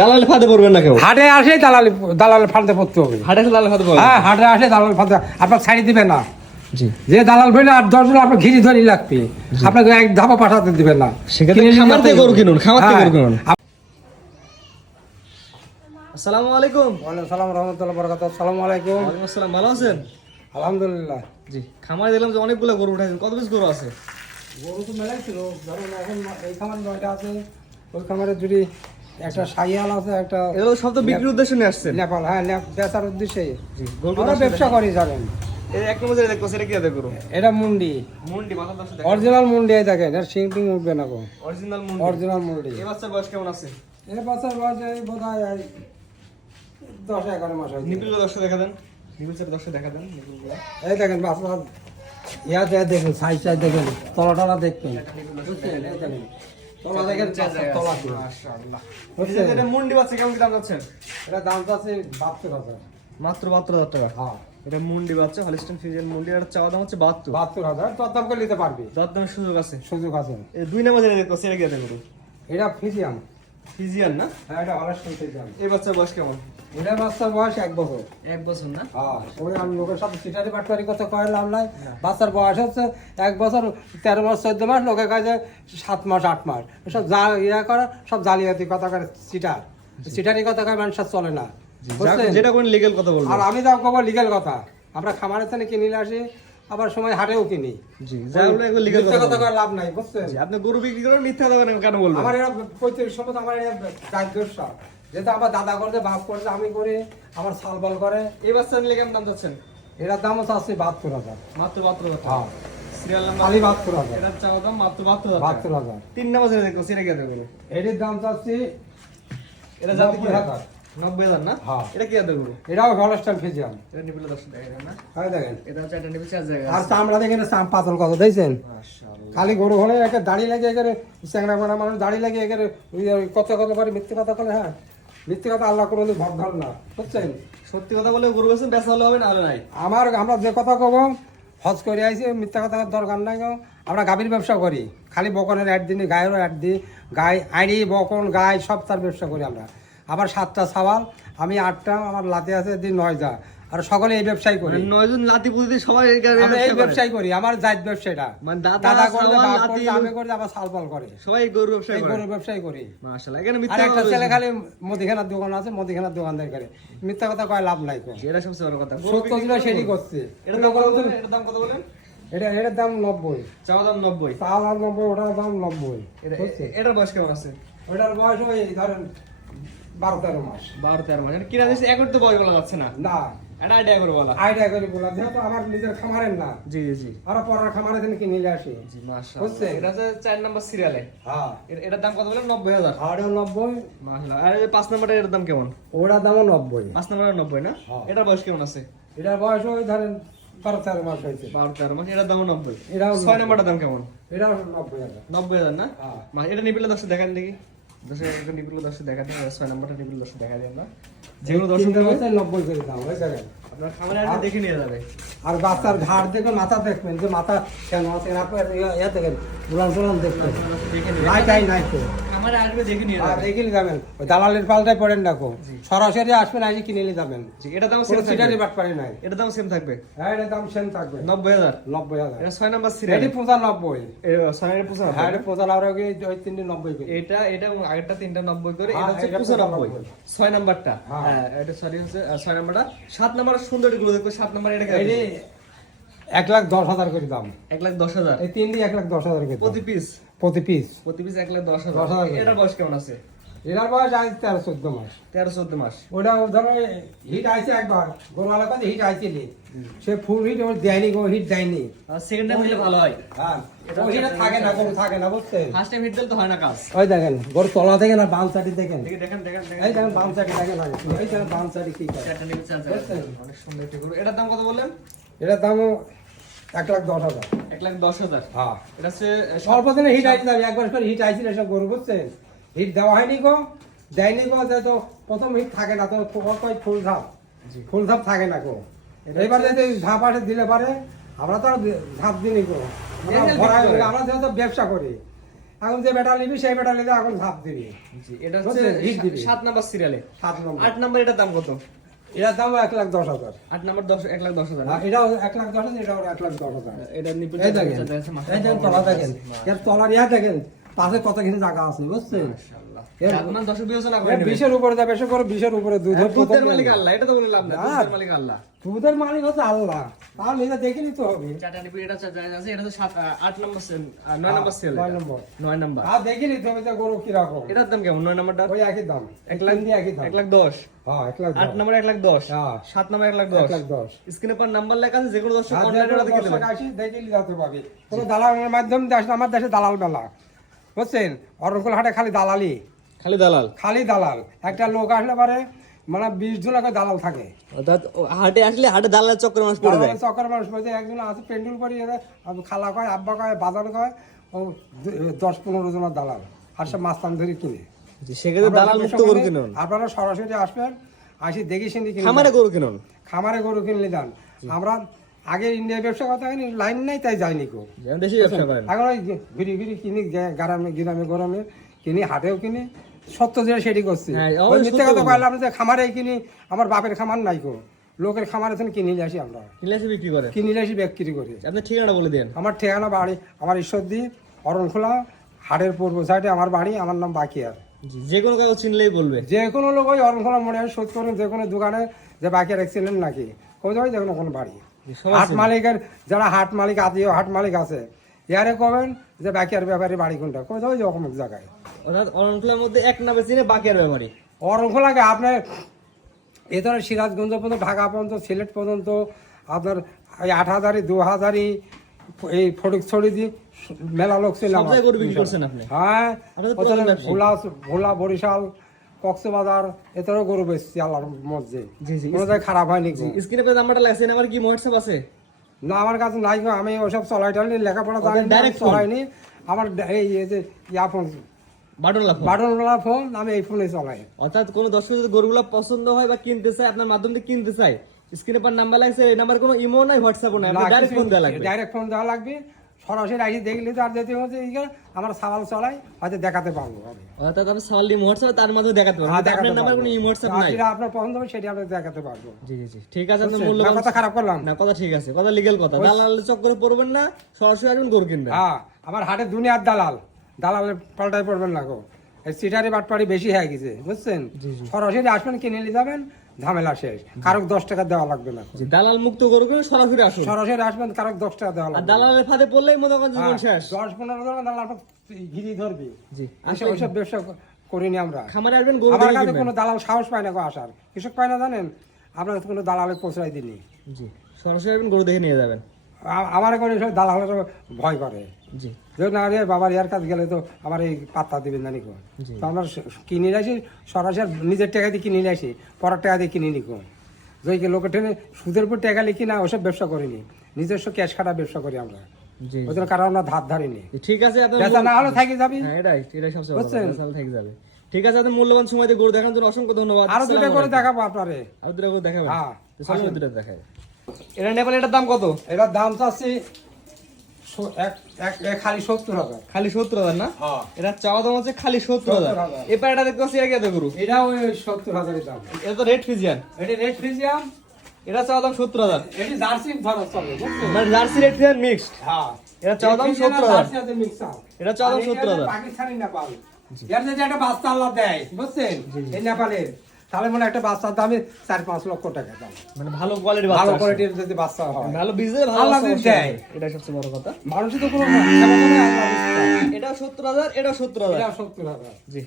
দালাল ফাঁদে পড়বেন না কেউ? হাটে আসে দালাল দালাল ফালতে পড়তে হবে। হাটে এসে দালাল ফাঁদে পড়বেন? হ্যাঁ হাটে আসে দালাল ফালতে আপনার ছাড়ি দিবে না। জি। যে দালাল ফেলে আর দশ জন আপনার ঘিরি ধরি লাগবে আপনাকে এক ধাপা পাঠাতে দিবেন না। কিনে খামার থেকে গরু কিনুন, খামার থেকে হ্যাঁ। গরু কিনুন। আসসালামু আলাইকুম। ওয়ালাইকুম সালাম রহমতুল্লাহ বরকাত আসসালামু আলাইকুম ওয়ালাইকুম আসসালাম। ভালো আছেন? আলহামদুলিল্লাহ। জি। খামারে দেখলাম যে অনেকগুলো গরু উঠাইছেন কত পিস গরু আছে? গরু তো মেলাই ছিল ধরুন এখন এই খামার নয়টা আছে। ওই খামারে যদি একটা সাইয়াল আছে একটা এগুলো সব তো বিক্রির উদ্দেশ্যে নিয়ে আসছেন? নেপাল হ্যাঁ বেচার উদ্দেশ্যে। ব্যবসা করি জানেন। এক নম্বর সেটা কি এটা মুন্ডি। মুন্ডি মাথা দশে অরিজিনাল মুন্ডি দেখেন এর টিং উঠবে না গো। অরিজিনাল মুন্ডি। অরিজিনাল মুন্ডি। এই বাচ্চার বয়স কেমন আছে? বাচ্চার বয়স এই দশ এগারো মাস দেখা দেন। নিপিল স্যার দশে দেখা দেন এই দেখেন বাচ্চা ইয়াতে দেখুন সাইজ সাইজ দেখুন। তলা টলা দেখবেন বুঝছেন? এই দেখেন। তলা দেখেন তলা মাশাআল্লাহ। বুঝছেন? এটা মুন্ডি বাচ্চা কেমন দাম এটা দাম মাত্র টাকা? হ্যাঁ। এটা মুন্ডি বাচ্চা হলিস্টন ফিজিয়ান মুন্ডি। এর চাওয়া দাম হচ্ছে দাম করে নিতে পারবি। দাম সুযোগ আছে। সুযোগ আছে। এই দুই নাম্বার যেটা কি এটা ফিজিয়াম ফিজিয়ান না? হ্যাঁ এটা এই বাচ্চার বয়স কেমন? এটা বাচ্চার বয়স এক বছর। এক বছর না? হ্যাঁ ওই আমি লোকের সাথে সিটারি বাটপারি কথা কয় লাভ নাই। বাচ্চার বয়স হচ্ছে এক বছর তেরো মাস চোদ্দ মাস লোকের কাছে সাত মাস আট মাস। সব যা ইয়া করে সব জালিয়াতি কথা করে সিটার সিটারি কথা কয় মানুষের চলে না? যেটা কোন লিগেল কথা বলব আর আমি তাও কব লিগেল কথা। আমরা খামারের থেকে কিনে নিয়ে আসি আবার সময় হাটেও কিনি জি এগুলো কথা কথা। লাভ নাই বুঝছেন? আপনি গরু বিক্রি করেন মিথ্যা কথা কেন বলবেন? আমার এরা পঁয়ত্রিশ সম্পদ আমার এরা যেহেতু আমার দাদা করছে বাপ করছে আমি করি আমার সাল বল করে। এই বাচ্চা নিলে কেমন দাম যাচ্ছেন? এরা দাম হচ্ছে আসছে বাহাত্তর হাজার। মাত্র বাহাত্তর হাজার? হ্যাঁ। সিরিয়াল নাম্বার খালি বাহাত্তর হাজার। এটার চাওয়া দাম মাত্র বাহাত্তর হাজার। বাহাত্তর হাজার। তিন নম্বর যেটা দেখব সেটা কি আছে গরু এটির দাম চাচ্ছি এটা জাতি কি হাজার। হাজার না? হ্যাঁ। এটা কি গরু? এটাও হলস্টাইন ফিজিয়াম এটা নিপিলে দশ দেখা না? হয় দেখেন। এটা হচ্ছে একটা নিপিল চার জায়গা আর চামড়া দেখেন চাম পাতল কত দেখছেন? খালি গরু হলে একে দাড়ি লাগে একের চ্যাংরা মারা মানুষ দাড়ি লাগে একের কত কত করে মিথ্যে কথা করে হ্যাঁ? মিথ্যে কথা আল্লাহ কোনো ভর ধর না বুঝছেন? সত্যি কথা বলে গরু বেছেন বেচা হলে হবে না হলে নাই। আমার আমরা যে কথা কব হজ করে আইছি মিথ্যা কথা দরকার নাই। আমরা গাভীর ব্যবসা করি। খালি বকনের অ্যাড দিই গায়েরও অ্যাড দিই গায়ে আইডি বকন গায়ে সব তার ব্যবসা করি আমরা। আবার সাতটা সাবাল আমি আটটা আমার লাতে আছে দিন নয়টা। আর সকলে এই ব্যবসায় করি। মানে নয়জন লাতি পুঁতি সবাই এই ব্যবসায় করি। আমার জাত ব্যবসাটা মানে দাদা, দাদা করে সাওয়াল, লাতি, করে আমি করি আবার সালপাল করে। সবাই গরু ব্যবসা এই করে। গরুর ব্যবসায় করি। মাশাআল্লাহ এখানে মিথ্যা একটা ছেলে খালি মুদিখানার দোকান আছে মুদিখানার দোকানদার করে। মিথ্যা কথা কয় লাভ নাই কো। এটা সবচেয়ে বড় কথা। গরু সত্য যেটা সেটি করছে। এটা দাম কত বলেন? এটার দাম কত বলেন? এটা এটার দাম নব্বই। চাওয়া দাম নব্বই। চাল আর নব্বই ওটার দাম নব্বই। এটা-? এটার বয়স কেমন আছে? ওটার বয়স ওই ধরেন বারো তেরো মাস। বারো তেরো মাস কিনা দিয়েছে একর তো বলা যাচ্ছে না। না। এটা আইডিয়া করে বলা। আইডিয়া করে বলা। যেহেতু আমার নিজের খামারের না জি জি জি। আর পরের খামারে থেকে নিয়ে আসি। জি মাশাআল্লাহ। বুঝছে? এটা হচ্ছে চার নাম্বার সিরিয়ালে হ্যাঁ। এটার দাম কত মাশাআল্লাহ। আর পাঁচ নাম্বারটা এটার দাম কেমন? দামও পাঁচ না? হ্যাঁ। এটার বয়স কেমন আছে? এটার বয়স ওই ধরেন বারো তেরো মাস হয়েছে। বারো তেরো মাস এটার দামও নব্বই। ছয়। নাম্বারটার দাম কেমন? এটাও নব্বই হাজার। নব্বই হাজার না? হ্যাঁ। এটা নিপিলে দশটা দেখান দেখি। নিপিলে দেখা দিই আর ছয় নাম্বারটা নিপিলে দশটা দেখা দিই আমরা। যেগুলো দর্শক দেবে? নব্বই করে দাম আপনার খামারে দেখে নিয়ে যাবে। আর বাচ্চার ঘাড় দেখবেন মাথা দেখবেন যে মাথা কেন আছে দেখেন বুলান টুলান দেখবেন দেখে নাই তাই নাই তো। যাবেন। দালালের পাল্টায় পড়েন দেখো। সরাসরি আসবেন আজকে কিনে নিয়ে যাবেন। জি এটার দাম সেম থাকবে। বাট পারি নাই। এটার দাম সেম থাকবে। হ্যাঁ এটার দাম সেম থাকবে। নব্বই হাজার। নব্বই হাজার। এটা ছয় নাম্বার সিরিয়াল এটি পঁচানব্বই ছয় পঁচানব্বই হ্যাঁ এটা পঁচানব্বই ওই তিনটে নব্বই করে। এটা এটা আগেরটা তিনটা নব্বই করে। হ্যাঁ, এটা হচ্ছে এটা পঁচানব্বই ছয় নাম্বারটা। হ্যাঁ। হ্যাঁ এটা সরি হচ্ছে ছয় নাম্বারটা। সাত নাম্বার সুন্দরগুলো দেখব সাত নাম্বার এটা? এক লাখ দশ হাজার করে দাম। এক লাখ দশ হাজার। এই তিনটি এক লাখ দশ হাজার করে প্রতি পিস প্রতি পিস প্রতি পিস এক লাখ দশ হাজার। 10,000 এটার বয়স কেমন আছে? এটার বয়স আজ তেরো চোদ্দ মাস। তেরো চোদ্দ মাস। ওটা ধরো হিট আইছে একবার। গরুওয়ালা কাছে হিট আইছিল। সে ফুল হিট ওর দেয়নি গো হিট দেয়নি। আর সেকেন্ড টাইম ভালো হয়। হ্যাঁ হিটে থাকে না গরু থাকে না বুঝছেন ফার্স্ট টাইম হিট দিলে তো হয় না কাজ। ওই দেখেন গরু তলা দেখেন আর বাম সাইডে দেখেন। দেখে দেখেন দেখেন দেখেন। এই দেখেন বাম সাইডে দেখেন এই দেখেন বাম সাইডে কি করে। চারটা নিচে আছে। বুঝছেন? অনেক সুন্দর একটি গরু এটার দাম কত বললেন? এটার দামও এক লাখ দশ হাজার। এক লাখ দশ হাজার? হ্যাঁ। এটা হচ্ছে স্বল্প দিনে হিট আইছিল আমি একবার করে হিট আইছিল সব গরু বুঝছেন? হিট দেওয়া হয়নি গো দেয়নি গো যে তো প্রথম হিট থাকে না তো কয় ফুল ধাপ ফুল ধাপ থাকে না গো। এবার যদি ধাপ আসে দিলে পারে আমরা তো আর ধাপ দিনই গো। আমরা যেহেতু ব্যবসা করি এখন যে বেটা নিবি সেই বেটা নিলে এখন ধাপ দিবি। এটা হচ্ছে হিট দিবি। সাত নাম্বার সিরিয়ালে সাত নম্বর। আট নাম্বার এটার দাম কত? এটার দাম এক লাখ দশ হাজার। আট নাম্বার দশ এক লাখ দশ হাজার এটাও এক লাখ দশ হাজার এটাও এক লাখ দশ হাজার। এটা দেখেন তলা দেখেন। এর তলার ইয়া দেখেন পাশে কত কিছু জায়গা আছে বুঝছেন? বিশের উপরে যাবে করে বিশের উপরে দুধের মালিক আল্লাহ এটা তো লাভ না। মালিক আল্লাহ। দুধের মালিক হচ্ছে আল্লাহ। তাহলে নিজে দেখে নিতে হবে। আছে এটা তো নম্বর সেল আহ, নম্বর সেল নয় নম্বর। নয় নম্বর। আর দেখে নিতে হবে যে গরু কীরকম। এটার দাম কেমন? নয় নম্বরটা? ওই একই দাম। এক লাখ দিয়ে একই দাম। লাখ হ্যাঁ নম্বর লাখ হ্যাঁ। নম্বর লাখ স্ক্রিনে পর নাম্বার লেখা আছে যে কোনো দর্শক অনলাইনে দেখে দেবেন দর্শক দেখে নিয়ে যেতে পারবে কোনো দালালের মাধ্যমে দেশ না, আমার দেশে দালাল মেলা বুঝছেন? হাটে খালি দালালি। খালি দালাল? খালি দালাল। একটা লোক আসলে পারে মানে বিশ জন আগে দালাল থাকে। অর্থাৎ হাটে আসলে হাটে দালালের চক্কর মানুষ পড়ে যায়। চক্কর মানুষ বলছে একজন আছে পেন্ডুল করি খালা কয় আব্বা কয় বাজার কয় ও দশ পনেরো জনের দালাল। আর সব মাস্তান ধরে কিনে। সেক্ষেত্রে দালাল মুক্ত গরু কিনুন। আপনারা সরাসরি আসবেন আসি দেখি শুনি কিনে খামারে গরু কিনুন। খামারে গরু কিনলে যান। আমরা আগে ইন্ডিয়া ব্যবসা কথা লাইন নাই তাই যাইনি কো দেশি ব্যবসা করেন। এখন ওই ঘুরি ঘুরি কিনি গ্রামে গ্রামে গরমে কিনি হাটেও কিনি। সত্য যে সেটি করছি। হ্যাঁ, মিথ্যে কথা বলুন। কইলাম যে খামারে কিনি আমার বাপের খামার নাই কো লোকের খামারে থেকে কিনে নিয়ে আসি আমরা। কিনলে এসে বিক্রি করেন কিনে নিয়ে আসি বিক্রি করি। আপনি ঠিকানা বলে দেন। আমার ঠিকানা বাড়ি আমার ঈশ্বরদী অরণখোলা হাটের পূর্ব সাইডে আমার বাড়ি আমার নাম বাকিয়ার। যে কোনো কাগজ চিনলেই বলবে। যে কোনো লোক ওই অরণখোলা মনে হয় শোধ করুন যে কোনো দোকানে যে বাকিয়ার এক্সিলেন্ট নাকি। কোথাও যে কোনো কোনো বাড়ি। হাট মালিকের যারা হাট মালিক আত্মীয় হাট মালিক আছে ইয়ারে কবেন যে বাকিয়ার ব্যাপারে বাড়ি কোনটা? কোথাও যে অমুক জায়গায়। অর্থাৎ অরণখোলার মধ্যে এক নামে চিনে বাকি আর ব্যাপারী। অরণখোলাকে আপনার এছাড়া সিরাজগঞ্জ পর্যন্ত ঢাকা পর্যন্ত সিলেট পর্যন্ত আপনার এই আট হাজারি দু হাজারি এই ফটিক ছড়ি দি মেলা লোক ছিল হ্যাঁ। ভোলা ভোলা বরিশাল কক্সবাজার এতেও গরু বেচছি আল্লাহর। কোনো খারাপ হয়নি স্ক্রিনে নাম্বারটা লাগছে আমার কি হোয়াটসঅ্যাপ আছে? না আমার কাছে নাই আমি ওসব চলাই টালি লেখাপড়া জানি ডাইরেক্ট চলাইনি আমার এই যে ইয়া ফোন বাটন লাভ বাটনওয়ালা ফোন আমি এই ফোনে চলাই। অর্থাৎ কোন দর্শক যদি গরুগুলো পছন্দ হয় বা কিনতে চায় আপনার মাধ্যম দিয়ে কিনতে চায় স্ক্রিনে পর নাম্বার লাগছে এই নাম্বার কোনো ইমো নাই হোয়াটসঅ্যাপও নাই ডাইরেক্ট ফোন দেওয়া লাগবে। ডাইরেক্ট ফোন দেওয়া লাগবে। সরাসরি আসি দেখলে তো আর যেতে হচ্ছে আমার সাবাল চলাই হয়তো দেখাতে পারব। অর্থাৎ আপনি হোয়াটসঅ্যাপ তার মাধ্যমে দেখাতে পারবেন হ্যাঁ, আপনার নাম্বার কোনো হোয়াটসঅ্যাপ নাই? যেটা আপনার পছন্দ হবে সেটা দেখাতে পারব। জি জি জি। ঠিক আছে? মূল্যবান কথা খারাপ করলাম। না কথা ঠিক আছে কথা লিগেল কথা। দালাল চক্করে পড়বেন না সরাসরি আসবেন গরু কিনবেন। হ্যাঁ আমার হাটে দুনিয়ার দালাল। দালালের পাল্টায় পড়বেন না গো। এই সিটারি বাটপাড়ি বেশি হয়ে গেছে বুঝছেন। সরাসরি আসবেন কিনে নিয়ে যাবেন ঝামেলা শেষ। কারও দশ টাকা দেওয়া লাগবে না দালাল মুক্ত কিনুন সরাসরি আসুন। সরাসরি আসবেন কারও দশ টাকা দেওয়া লাগবে দালালের ফাঁদে পড়লেই মনে করেন জীবন হ্যাঁ, শেষ। দশ পনেরো জন দালাল ঘিরি ধরবি। জি ওইসব ব্যবসা করিনি আমরা। খামারে আসবেন গরু আমার কাছে কোনো দালাল সাহস পায় না গো আসার। কৃষক পায় না জানেন? আপনার কাছে কোনো দালালে পৌঁছাই দিনি জি সরাসরি আসবেন গরু দেখে নিয়ে যাবেন। আমার করে সব দালালের ভয় করে। জি। না রে বাবার ইয়ার কাজ গেলে তো আমার এই পাত্তা দিবেন জানি কো জি। তো আমরা কিনে আসি সরাসরি নিজের টাকা দিয়ে কিনে আসি পরের টাকা দিয়ে কিনে নিকো। লোকের সুদের উপর টাকা লিখি না ওসব ব্যবসা করিনি। নিজস্ব ক্যাশ খাটা ব্যবসা করি আমরা। ওই জন্য কারণ আমরা ধার ধারিনি। ঠিক আছে আপনার না হলে থাকি যাবি? হ্যাঁ এটাই এটাই সবচেয়ে বড় বুঝছেন? কথা, তাহলে থেকে যাবে। ঠিক আছে আপনার মূল্যবান সময় দিয়ে গরু দেখানোর জন্য অসংখ্য ধন্যবাদ। আরও দুটা করে দেখাবো আপনারে। আরও দুটা করে দেখাবেন। হ্যাঁ। দুটা এটা নেপাল এটার দাম কত? এটার দাম চাচ্ছি খালি সত্তর হাজার। খালি সত্তর হাজার না? হ্যাঁ। এটা চাওয়া দাম হচ্ছে খালি সত্তর হাজার। এবার এটা দেখতে পাচ্ছি এটা গরু। এটা ওই সত্তর হাজারের দাম। এটা তো রেড ফিজিয়ান এটা রেড ফ্রিজিয়াম এটা চাওয়া দাম সত্তর হাজার। এটি জার্সি ধরা চলে মানে জার্সি রেড ফিজিয়ান মিক্সড হ্যাঁ। এটা চাওয়া দাম সত্তর হাজার। জার্সি আছে mix up। এটা চাওয়া দাম সত্তর হাজার। পাকিস্তানি নেপাল। এর যদি একটা বাচ্চা আল্লাহ দেয় বুঝছেন? এই নেপালের। তাহলে মনে হয় একটা বাচ্চার দামে চার পাঁচ লক্ষ টাকা দাম। মানে ভালো কোয়ালিটির ভালো কোয়ালিটির যদি বাচ্চা হয়। ভালো বিজনেস ভালো দেয়। এটা সবচেয়ে বড় কথা। মানুষ তো কোনো। এটাও সত্তর হাজার এটা সত্তর হাজার। এটা সত্তর হাজার। জি।